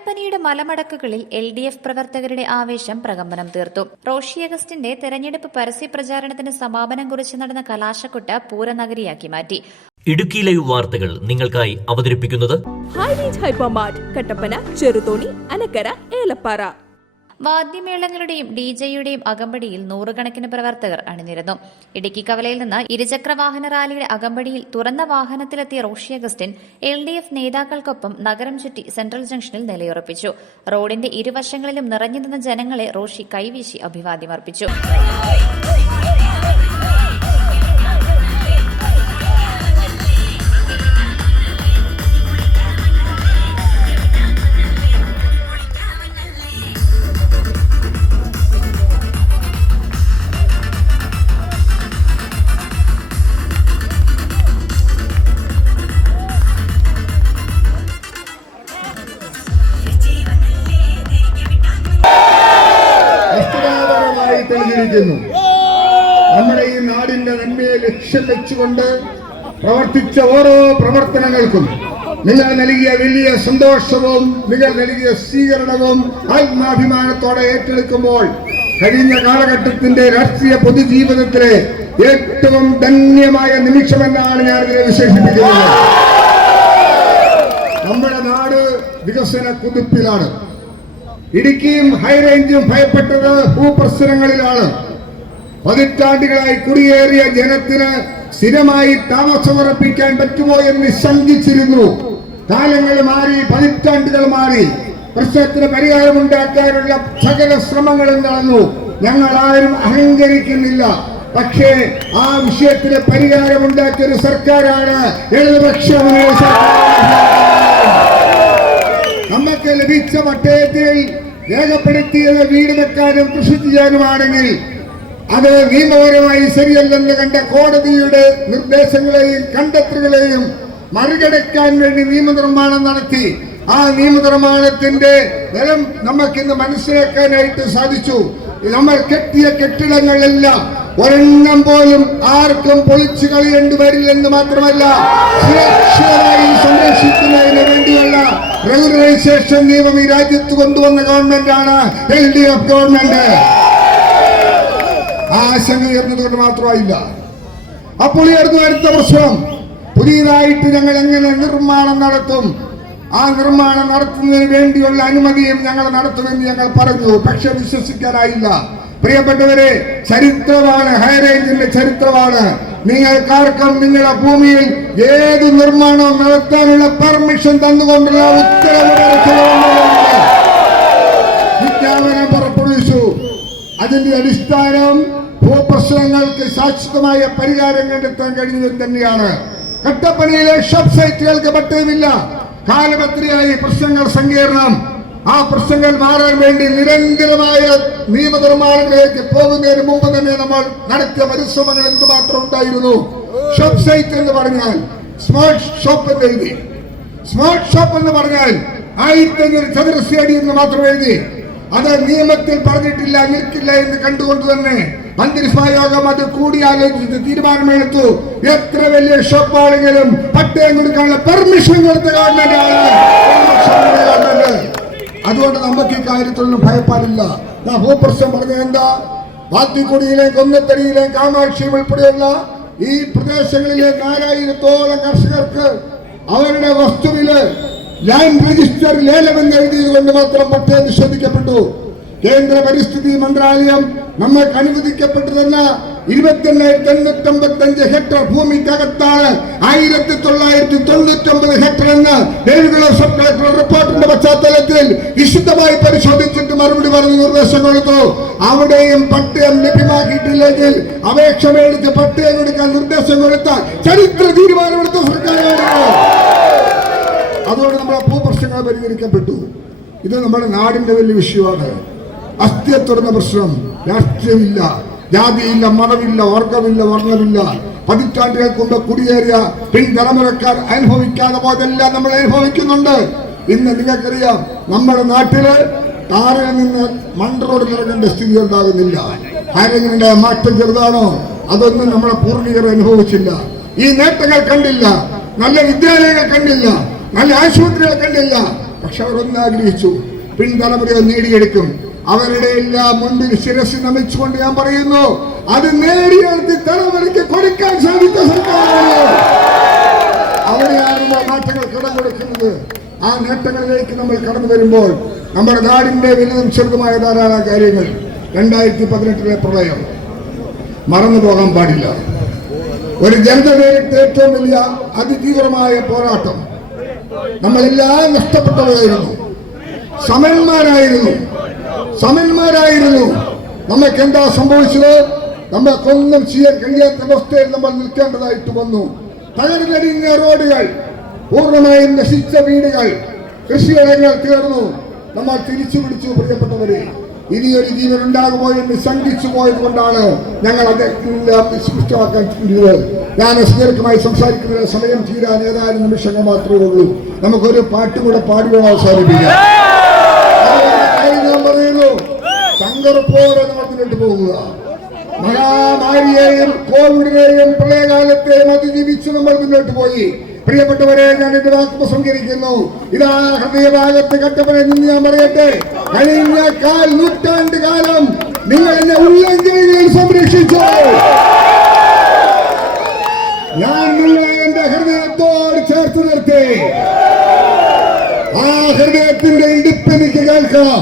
കട്ടപ്പനയുടെ മലമടക്കുകളിൽ LDF പ്രവർത്തകരുടെ ആവേശം പ്രകമ്പനം തീർത്തു. റോഷി അഗസ്റ്റിന്റെ തെരഞ്ഞെടുപ്പ് പരസ്യ പ്രചാരണത്തിന് സമാപനം കുറിച്ച് നടന്ന കലാശക്കൊട്ട് പൂരനഗരിയാക്കി മാറ്റി. ഇടുക്കി ലൈവ് വാർത്തകൾ നിങ്ങൾക്കായി അവതരിപ്പിക്കുന്നത് ഹൈറേഞ്ച് ഹൈപ്പർമാർട്ട് കട്ടപ്പന, ചെറുതോണി, അനക്കര, ഏലപ്പാറ. വാദ്യമേളങ്ങളുടെയും DJയുടെയും അകമ്പടിയിൽ നൂറുകണക്കിന് പ്രവർത്തകർ അണിനിരന്നു. ഇടുക്കി കവലയിൽ നിന്ന് ഇരുചക്രവാഹന റാലിയുടെ അകമ്പടിയിൽ തുറന്ന വാഹനത്തിലെത്തിയ റോഷി അഗസ്റ്റിൻ LDF നേതാക്കൾക്കൊപ്പം നഗരം ചുറ്റി സെൻട്രൽ ജംഗ്ഷനിൽ നിലയുറപ്പിച്ചു. റോഡിന്റെ ഇരുവശങ്ങളിലും നിറഞ്ഞുനിന്ന ജനങ്ങളെ റോഷി കൈവീശി അഭിവാദ്യമർപ്പിച്ചു. നമ്മുടെ ഈ നാടിന്റെ നന്മയെ ലക്ഷ്യം വെച്ചുകൊണ്ട് പ്രവർത്തിച്ച ഓരോ പ്രവർത്തനങ്ങൾക്കും നിങ്ങൾ നൽകിയ വലിയ സന്തോഷവും നിങ്ങൾ നൽകിയ സ്വീകരണവും ആത്മാഭിമാനത്തോടെ ഏറ്റെടുക്കുമ്പോൾ കഴിഞ്ഞ കാലഘട്ടത്തിന്റെ രാഷ്ട്രീയ പൊതുജീവിതത്തിലെ ഏറ്റവും ധന്യമായ നിമിഷമെന്നാണ് ഞാൻ ഇതിനെ വിശേഷിപ്പിക്കുന്നത്. നമ്മുടെ നാട് വികസന കുതിപ്പിലാണ്. ഇടുക്കിയും ഹൈറേഞ്ചും ഭയപ്പെട്ടത് ഭൂപ്രശ്നങ്ങളിലാണ്. പതിറ്റാണ്ടുകളായി കുടിയേറിയ ജനത്തിന് സ്ഥിരമായി താമസമുറപ്പിക്കാൻ പറ്റുമോ എന്ന് ശങ്കിച്ചിരുന്നു. കാലങ്ങൾ മാറി, പതിറ്റാണ്ടുകൾ മാറി. പ്രശ്നത്തിന് പരിഹാരമുണ്ടാക്കാനുള്ള സകല ശ്രമങ്ങളും നടന്നു. ഞങ്ങൾ ആരും അഹങ്കരിക്കുന്നില്ല. പക്ഷേ ആ വിഷയത്തിന് പരിഹാരമുണ്ടാക്കിയ ഒരു സർക്കാരാണ് ഇടതുപക്ഷ നമുക്ക് ലഭിച്ച പട്ടയത്തിൽ രേഖപ്പെടുത്തിയത് വീട് വെക്കാനും കൃഷി ചെയ്യാനുമാണെങ്കിൽ അത് നിയമപരമായി ശരിയല്ലെന്ന് കണ്ട കോടതിയുടെ നിർദ്ദേശങ്ങളെയും കണ്ടെത്തലുകളെയും മറികടക്കാൻ വേണ്ടി നിയമനിർമ്മാണം നടത്തി. ആ നിയമനിർമ്മാണത്തിന്റെ ബലം നമുക്കിന്ന് മനസ്സിലാക്കാനായിട്ട് സാധിച്ചു. നമ്മൾ കെട്ടിയ കെട്ടിടങ്ങളെല്ലാം ഒരെണ്ണം പോലും ആർക്കും പൊളിച്ചു കളയേണ്ടി വരില്ലെന്ന് മാത്രമല്ല, സുരക്ഷിതമായി സംരക്ഷിക്കുന്നതിന് വേണ്ടിയുള്ള റെഗുലറൈസേഷൻ നിയമം ഈ രാജ്യത്ത് കൊണ്ടുവന്ന ഗവൺമെന്റാണ് LDF ഗവൺമെന്റ്. ആശങ്ക ഉയർന്നതുകൊണ്ട് മാത്രമായില്ല. അപ്പോൾ ഉയർന്നു അടുത്ത പ്രശ്നം, പുതിയതായിട്ട് ഞങ്ങൾ എങ്ങനെ നിർമ്മാണം നടത്തും? ആ നിർമ്മാണം നടത്തുന്നതിന് വേണ്ടിയുള്ള അനുമതിയും ഞങ്ങൾ നടത്തുമെന്ന് ഞങ്ങൾ പറഞ്ഞു. പക്ഷെ വിശ്വസിക്കാനായില്ല. പ്രിയപ്പെട്ടവരെ, ചരിത്രമാണ്, ഹൈറേഞ്ചിന്റെ ചരിത്രമാണ്. നിങ്ങൾക്കാർക്കും നിങ്ങളുടെ ഭൂമിയിൽ ഏത് നിർമ്മാണവും നടത്താനുള്ള പെർമിഷൻ തന്നുകൊണ്ടുള്ള ഉത്തരവ് വിജ്ഞാപനം പുറപ്പെടുവിച്ചു. അതിന്റെ അടിസ്ഥാനം ഭൂപ്രശ്നങ്ങൾക്ക് ശാശ്വതമായ പരിഹാരം കണ്ടെത്താൻ കഴിയുന്നത് തന്നെയാണ്. കട്ടപ്പനയിലെ ഷോപ്പ് സൈറ്റുകൾക്ക് പട്ടയമില്ല. കാലപത്രിയായി പ്രശ്നങ്ങൾ സങ്കീർണം. ആ പ്രശ്നങ്ങൾ മാറാൻ വേണ്ടി നിരന്തരമായ നിയമനിർമ്മാണങ്ങളിലേക്ക് പോകുന്നതിന് മുമ്പ് തന്നെ നമ്മൾ നടത്തിയ പരിശ്രമങ്ങൾ എന്തുമാത്രം ഉണ്ടായിരുന്നു. ഷോപ്പ് സൈറ്റ് എന്ന് പറഞ്ഞാൽ സ്മാർട്ട് ഷോപ്പ് എന്ന് എഴുതി. സ്മാർട്ട് ഷോപ്പ് എന്ന് പറഞ്ഞാൽ 1500 ചതുരശ്ര അടി എന്ന് മാത്രം എഴുതി. അത് നിയമത്തിൽ പറഞ്ഞിട്ടില്ല, നിൽക്കില്ല എന്ന് കണ്ടുകൊണ്ട് തന്നെ മന്ത്രിസഭായോഗം അത് കൂടിയാലോചിച്ച് തീരുമാനമെടുത്തു. എത്ര വലിയ ഷോപ്പാണെങ്കിലും പട്ടയം കൊടുക്കാനുള്ള പെർമിഷൻ കൊടുത്ത ഗവൺമെന്റാണ്. അതുകൊണ്ട് നമുക്ക് ഈ കാര്യത്തിലൊന്നും ഭയപ്പാടില്ല. ഭൂപ്രശ്നം പറഞ്ഞത് എന്താ? വാത്തിക്കുടിയിലെയും കൊന്നത്തടിയിലെയും കാമാക്ഷിയും ഉൾപ്പെടെയുള്ള ഈ പ്രദേശങ്ങളിലെ 4000-ഓളം കർഷകർക്ക് അവരുടെ വസ്തുവില് ലാൻഡ് രജിസ്റ്റർ ലേലമെന്ന് എഴുതിയത് കൊണ്ട് മാത്രം പട്ടയം നിഷേധിക്കപ്പെട്ടു. കേന്ദ്ര പരിസ്ഥിതി മന്ത്രാലയം നമ്മൾക്ക് അനുവദിക്കപ്പെട്ടു തന്ന 21,855 ഹെക്ടർ ഭൂമിക്കകത്താണ് 1999 ഹെക്ടർ എന്ന് ഡൽഹിയിലെ സബ് കളക്ടർ റിപ്പോർട്ടിന്റെ പശ്ചാത്തലത്തിൽ വിശുദ്ധമായി പരിശോധിച്ചിട്ട് മറുപടി പറഞ്ഞ് നിർദ്ദേശം കൊടുത്തു. അവിടെയും പട്ടയം ലഭ്യമാക്കിയിട്ടില്ലെങ്കിൽ അപേക്ഷ മേടിച്ച് പട്ടയം കൊടുക്കാൻ നിർദ്ദേശം കൊടുത്ത ചരിത്ര തീരുമാനമെടുത്ത സർക്കാരാണ്. അതുകൊണ്ട് നമ്മുടെ ഭൂപ്രശ്നങ്ങൾ പരിഹരിക്കപ്പെട്ടു. ഇത് നമ്മുടെ നാടിന്റെ വലിയ വിഷയമാണ്. അസ്ഥിത്വടുന്ന പ്രശ്നം. രാഷ്ട്രീയമില്ല, ജാതിയില്ല, മതമില്ല, വർഗമില്ല, വർണ്ണമില്ല. പതിറ്റാണ്ടുകൾക്ക് മുമ്പ് കുടിയേറിയ പിൻതലമുറക്കാർ അനുഭവിക്കാതെ പോയതെല്ലാം നമ്മൾ അനുഭവിക്കുന്നുണ്ട്. ഇന്ന് നിങ്ങൾക്കറിയാം, നമ്മുടെ നാട്ടില് കാറിൽ നിന്ന് മണ്ണ് റോഡിൽ ഇറങ്ങേണ്ട സ്ഥിതി ഉണ്ടാകുന്നില്ല. ആരെങ്കിലും മാറ്റം ചെറുതാണോ? അതൊന്നും നമ്മുടെ പൂർവികർ അനുഭവിച്ചില്ല. ഈ നേട്ടങ്ങൾ കണ്ടില്ല, നല്ല വിദ്യാലയങ്ങൾ കണ്ടില്ല, നല്ല ആശുപത്രികൾ കണ്ടില്ല. പക്ഷെ അവർ ഒന്ന് ആഗ്രഹിച്ചു, പിൻതലമുറയെ നേടിയെടുക്കും. അവരുടെ എല്ലാം മുൻപിൽ ശിരസ് നമിച്ചുകൊണ്ട് ഞാൻ പറയുന്നു, അത് നേടിയെടുത്ത് തലമുറയ്ക്ക് കൊടുക്കാൻ സാധിച്ച സർക്കാരാണ്. അവിടെയാണ് മാറ്റങ്ങൾ കടം കൊടുക്കുന്നത്. ആ നേട്ടങ്ങളിലേക്ക് നമ്മൾ കടന്നു വരുമ്പോൾ നമ്മുടെ നാടിന്റെ വലുതും ചെറുതുമായ ധാരാളം കാര്യങ്ങൾ 2018 പ്രളയം മറന്നു പോകാൻ പാടില്ല. ഒരു ജനത നേരിട്ട ഏറ്റവും വലിയ അതിതീവ്രമായ പോരാട്ടം. നമ്മളെല്ലാം നഷ്ടപ്പെട്ടവരായിരുന്നു, സമന്മാരായിരുന്നു. നമുക്ക് എന്താ സംഭവിച്ചത്? നമുക്കൊന്നും ചെയ്യാൻ കഴിയാത്ത അവസ്ഥയിൽ നമ്മൾ നിൽക്കേണ്ടതായിട്ട് വന്നു. തകർന്നടിഞ്ഞ റോഡുകൾ, പൂർണ്ണമായും നശിച്ച വീടുകൾ, കൃഷിയിടങ്ങൾ തീർന്നു. നമ്മൾ തിരിച്ചു പിടിച്ചു. പ്രിയപ്പെട്ടവരെ, ഇനിയൊരു ജീവൻ ഉണ്ടാകുമോ എന്ന് ശങ്കിച്ചു പോയത് കൊണ്ടാണ് ഞങ്ങൾ അതെല്ലാം സൃഷ്ടിയാക്കാൻ ചിന്തിച്ചത്. ഞാൻ സുദീർഘമായി സംസാരിക്കുന്ന സമയം തീരാൻ ഏതാനും നിമിഷങ്ങൾ മാത്രമേ ഉള്ളൂ. നമുക്കൊരു പാട്ടും കൂടെ പാടിയോടെ അവസാനിപ്പിക്കാം. ഞാൻ പറയുന്നു, സങ്കടപ്പോടെ നമ്മൾ മുന്നോട്ട് പോകുക. മഹാമാരിയെയും കോവിഡിനെയും പ്രളയകാലത്തെയും അതിജീവിച്ച് നമ്മൾ മുന്നോട്ട് പോയി. പ്രിയപ്പെട്ടവരെ, ഞാൻ എന്റെ വാക്ക് സംസ്കരിക്കുന്നു. ഇതാ ഹൃദയഭാഗത്ത് കട്ടപ്പനയിൽ നിന്ന് ഞാൻ പറയട്ടെ, കഴിഞ്ഞ 4 നൂറ്റാണ്ട് കാലം നിങ്ങൾ എന്നെ ഉള്ളംകൈകളിൽ സംരക്ഷിച്ചു. ഞാൻ നിങ്ങളെ എന്റെ ഹൃദയത്തോട് ചേർത്ത് നിർത്തി. ആ ഹൃദയത്തിന്റെ ഇടിപ്പ് എനിക്ക് കേൾക്കാം.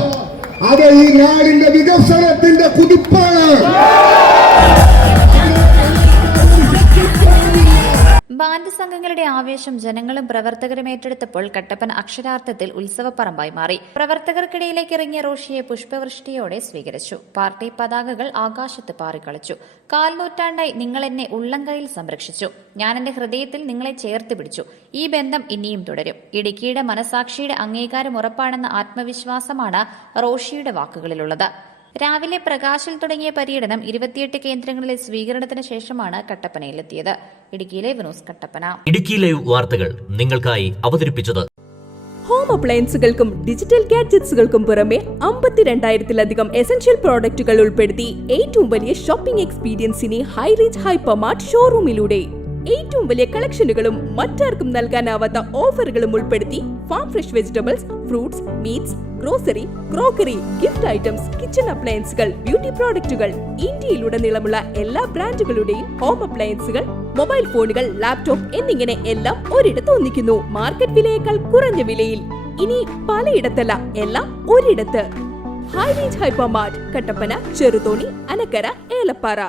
അത് ഈ നാടിന്റെ വികസനത്തിന്റെ കുതിപ്പാണ്. ബാൻഡ് സംഘങ്ങളുടെ ആവേശം ജനങ്ങളും പ്രവർത്തകരും ഏറ്റെടുത്തപ്പോൾ കട്ടപ്പന അക്ഷരാർത്ഥത്തിൽ ഉത്സവപ്പറമ്പായി മാറി. പ്രവർത്തകർക്കിടയിലേക്ക് ഇറങ്ങിയ റോഷിയെ പുഷ്പവൃഷ്ടിയോടെ സ്വീകരിച്ചു. പാർട്ടി പതാകകൾ ആകാശത്ത് പാറിക്കളിച്ചു. 4 നൂറ്റാണ്ടായി നിങ്ങൾ എന്നെ ഉള്ളംകൈയിൽ സംരക്ഷിച്ചു. ഞാൻ എന്റെ ഹൃദയത്തിൽ നിങ്ങളെ ചേർത്ത് പിടിച്ചു. ഈ ബന്ധം ഇനിയും തുടരും. ഇടുക്കിയുടെ മനസാക്ഷിയുടെ അംഗീകാരം ഉറപ്പാണെന്ന ആത്മവിശ്വാസമാണ് റോഷിയുടെ വാക്കുകളിലുള്ളത്. രാവിലെ പ്രകാശിൽ തുടങ്ങിയ പര്യടനം 28 കേന്ദ്രങ്ങളിലെ സ്വീകരണത്തിന് ശേഷമാണ് കട്ടപ്പനയിലെത്തിയത്. ഇടുക്കിയിലെ വിനോസ് കട്ടപ്പന. ഇടുക്കി ലൈവ് വാർത്തകൾ നിങ്ങൾക്കായി അവതരിപ്പിച്ചത് ഹോം അപ്ലയൻസുകൾക്കും ഡിജിറ്റൽ ഗാഡ്ജറ്റ്സുകൾക്കും പുറമെ 52,000-ലധികം എസൻഷ്യൽ പ്രോഡക്റ്റുകൾ ഉൾപ്പെടുത്തി ഏറ്റവും വലിയ ഷോപ്പിംഗ് എക്സ്പീരിയൻസിനെ ഹൈറേഞ്ച് ഹൈപ്പർമാർട്ട് ഷോറൂമിലൂടെ ഏറ്റവും വലിയ കളക്ഷനുകളും മറ്റാർക്കും നൽകാനാവാത്ത ഓഫറുകളും ഉൾപ്പെടുത്തി farm fresh vegetables, fruits, meats, grocery, crockery, gift items, kitchen അപ്ലയൻസുകൾ, ബ്യൂട്ടി പ്രോഡക്റ്റുകൾ, ഇന്ത്യയിലുടനീളമുള്ള എല്ലാ ബ്രാൻഡുകളുടെയും ഹോം അപ്ലയൻസുകൾ, മൊബൈൽ ഫോണുകൾ, ലാപ്ടോപ്പ് എന്നിങ്ങനെ എല്ലാം ഒരിടത്ത് ഒന്നിക്കുന്നു. മാർക്കറ്റ് വിലയേക്കാൾ കുറഞ്ഞ വിലയിൽ. ഇനി പലയിടത്തല്ല, എല്ലാം ഒരിടത്ത്. High range hypermart, Kattappana, Cheruthoni, Anakkara, Elappara.